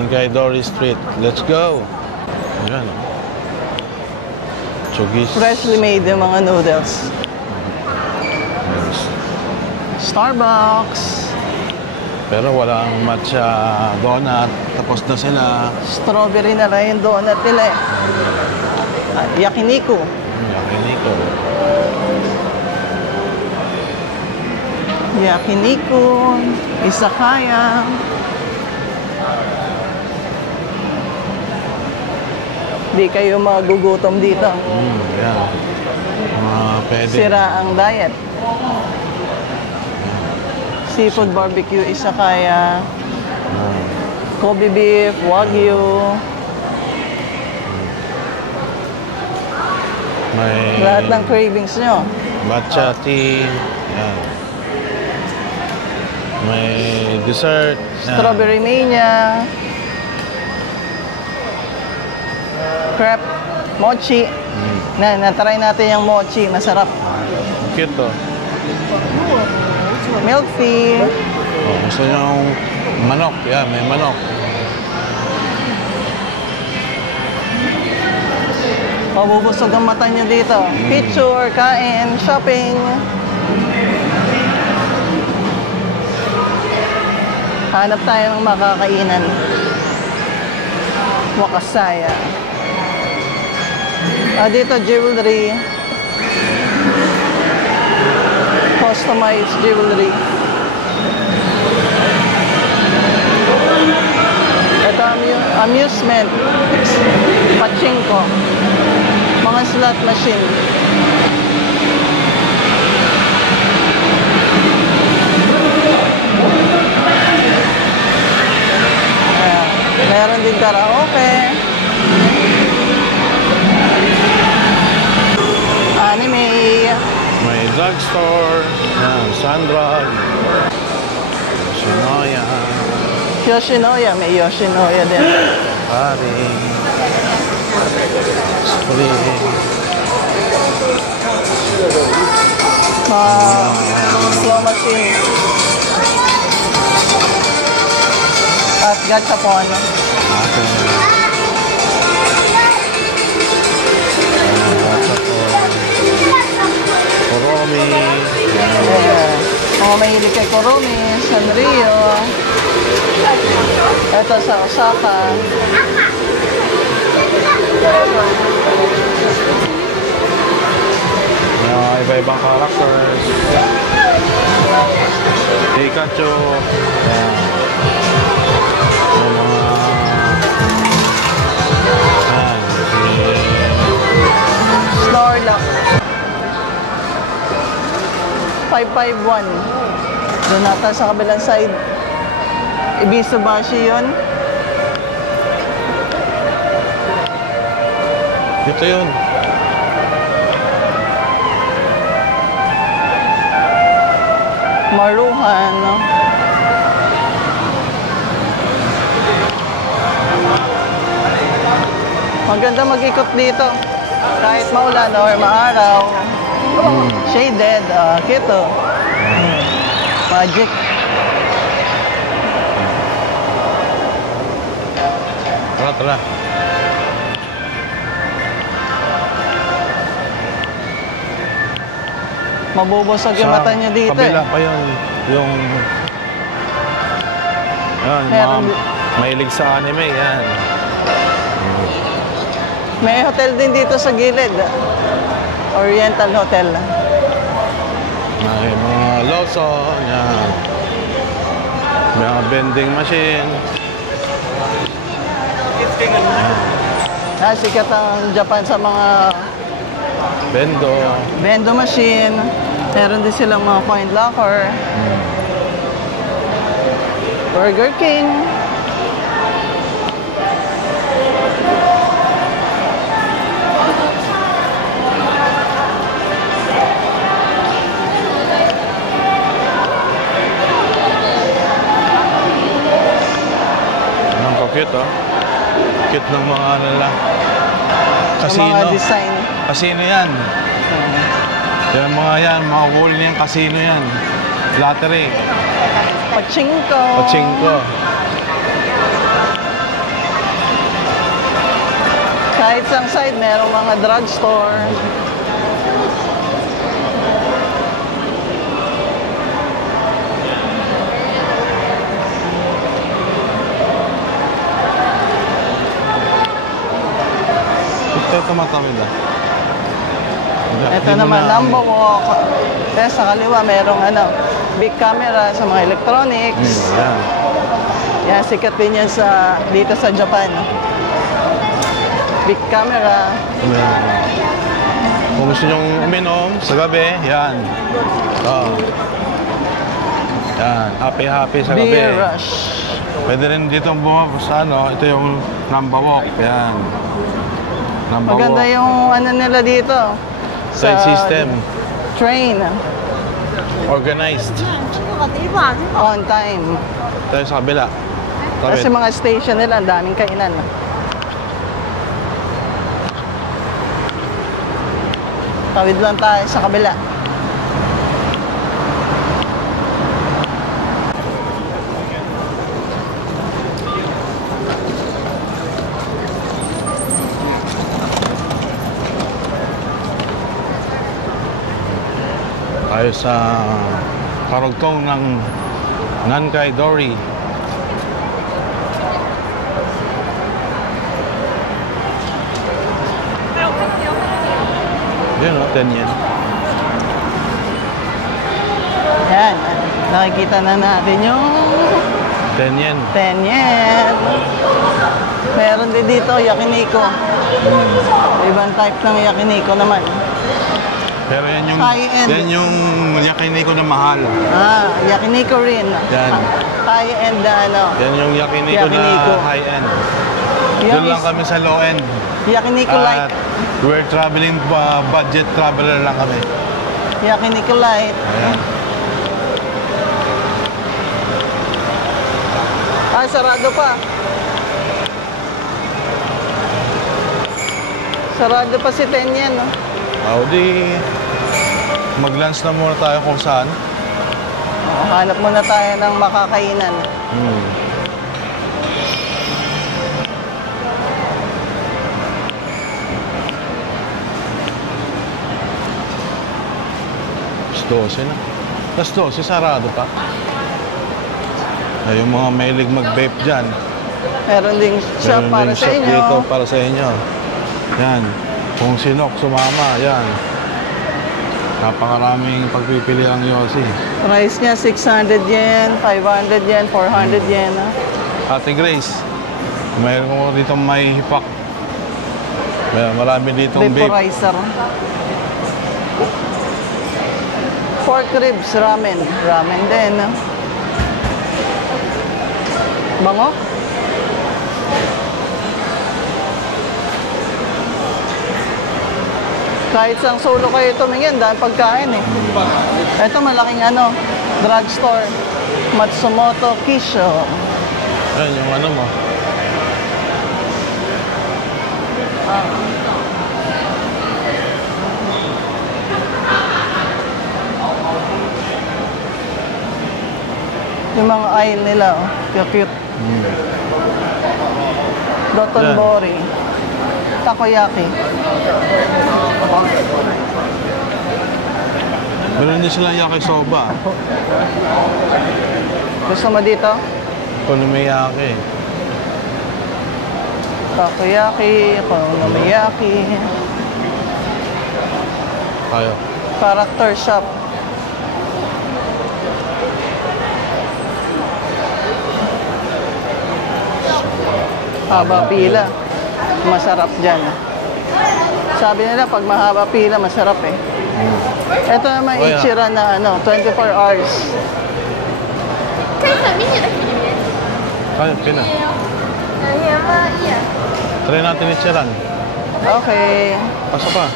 Barangay Dory Street. Let's go! Ayan. Chugis. Freshly made yung mga noodles. Starbucks. Pero walang matcha donut. Tapos na sila. Strawberry na lang yung donut nila eh. At yakiniku. Yakiniku. Yakiniku. Izakaya. Di kayo magugutom dito. Yeah. Pwede. Sira ang diet. Seafood barbecue, izakaya. Kobe beef, wagyu. May Lahat ng cravings nyo. matcha tea. Yan. May dessert. Yan. Strawberry mania. Crepe, mochi. Na-try natin yung mochi, masarap. Cute to. Milk tea. Oh, gusto nyo yung manok. Yan, may manok. Mabubusog ang mata nyo dito. Picture, kain, shopping. Hanap tayo ng makakainan. Wakasaya. Dito, jewelry. Customized jewelry. Ito, amusement. Pachinko. Mga slot machine. Meron din karaoke. Anime. May drugstore. Yan, Sandrog. Yoshinoya. Yoshinoya. May Yoshinoya din. Pari. Spring. Slow machine. At gachapon. Koromi. Mga mahilig kay Koromi, Sanrio. Ito sa Osaka. Iba-ibang characters. Pikachu. Snorlax. 551. Doon nata sa kabilang side. Ibisubashi yun. Ito yun. Maruhan. Maganda mag-ikot dito. Kahit maulan or maaraw. Shaded. Kito. Magic. Tara, tara. Mabubusog yung mata niya dito. Kabila pa yun. Yung... Yan, mga mahilig sa anime. Yan. May hotel din dito sa gilid. Oriental Hotel. May mga Lawson. Yan. May mga vending machine. Sikat ang Japan sa mga Bendo machine. Meron din silang mga coin locker. Burger King. Ang cute, oh. Cute ng mga nila. Casino. Mga design. Casino yan. Yung mga yan, mga cool niyang casino yan. Lottery. Pachinko. Pachinko. Kahit sa side, merong mga drugstore. Ito tumatawid ah. Ito naman, number walk. Kaya sa kaliwa, merong big camera sa mga electronics. Yan. Yan, sikat din yan dito sa Japan. Big camera. Yan. Kung gusto nyong uminom sa gabi, yan. Oh. Yan, happy sa gabi. Beer rush. Pwede rin dito bumabos sa ito yung number walk. Yan. Number Maganda walk. yung nila dito. Side system. Train. Organized. On time. Tayo sa kabila. Kasi mga station nila, ang daming kainan. Tawid lang tayo sa kabila. Tayo sa karugtong ng Nankai Dori. Yun o, 10 yen. Yan, nakikita na natin yung 10 yen. 10 yen. Meron din dito, yakiniku. Ibang type ng yakiniku naman. Pero yan yung High-end. yan yung yakiniku na mahal. Yakiniku rin. Yan. High-end na Yan yung yakiniku Yakiniku. na high-end. Yan Doon lang is- kami sa low-end. Yakiniku light. We're traveling, budget traveler lang kami. Yakiniku light. Ayan. Sarado pa. Sarado pa si 10 yen, no? Di mag-lunch na muna tayo kung saan. Hanap muna tayo ng makakainan. Alas 12 na. Alas 12, sarado pa. Ay, yung mga mahilig mag-vape dyan. Meron ding shop Meron para ding sa shop inyo. dito para sa inyo. Yan. Kung sinok sumama, yan. Napakaraming pagpipili ang Yossi. Price niya 600 yen, 500 yen, 400 yen. Ate Grace, mayroon ko dito may hipak. Marami ditong vape. Vaporizer. Pork ribs, ramen. Ramen din. Bango? Kahit sang solo kayo tumingin, dahil pagkain eh. Ito malaking drugstore. Matsumoto Kisho. Yan yung mo. Yung mga aisle nila, cute. Dotonbori. Takoyaki. Meron din silang yakisoba. Gusto mo dito? Okonomiyaki. Takoyaki, okonomiyaki. Tayo. Character shop. Haba pila. Masarap dyan. Sabi nila, pag mahaba pila, masarap eh. Ito naman Oh, yeah. Ichiran na 24 hours. Tayo, pina. Try natin itcharan. Okay. Pasok pa.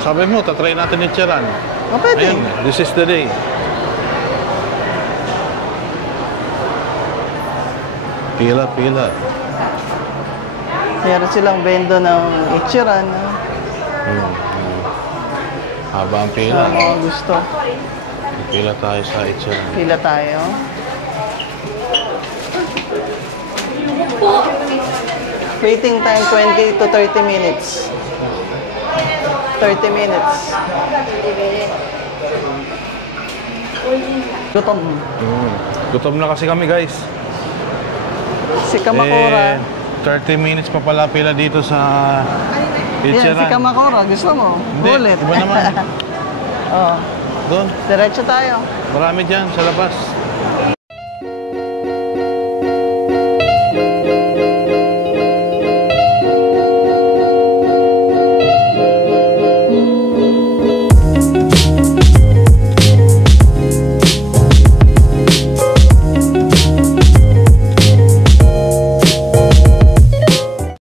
Sabi mo, tatry natin itcharan. O, pwede. Ayun, this is the day. Pila. Meron silang bendo ng Ichiran. Haba ang Sa pila. mga gusto. Pila tayo sa itcharan. Pila tayo. Waiting time 20 to 30 minutes. 30 minutes. Gutom. Gutom na kasi kami, guys. Si Kamakura. 30 minutes pa pala pila dito sa Yan, si Ichiran. Kamakura. Gusto mo? Hindi, Ulit. iba naman. Oh, Doon, diretso tayo. marami dyan sa labas.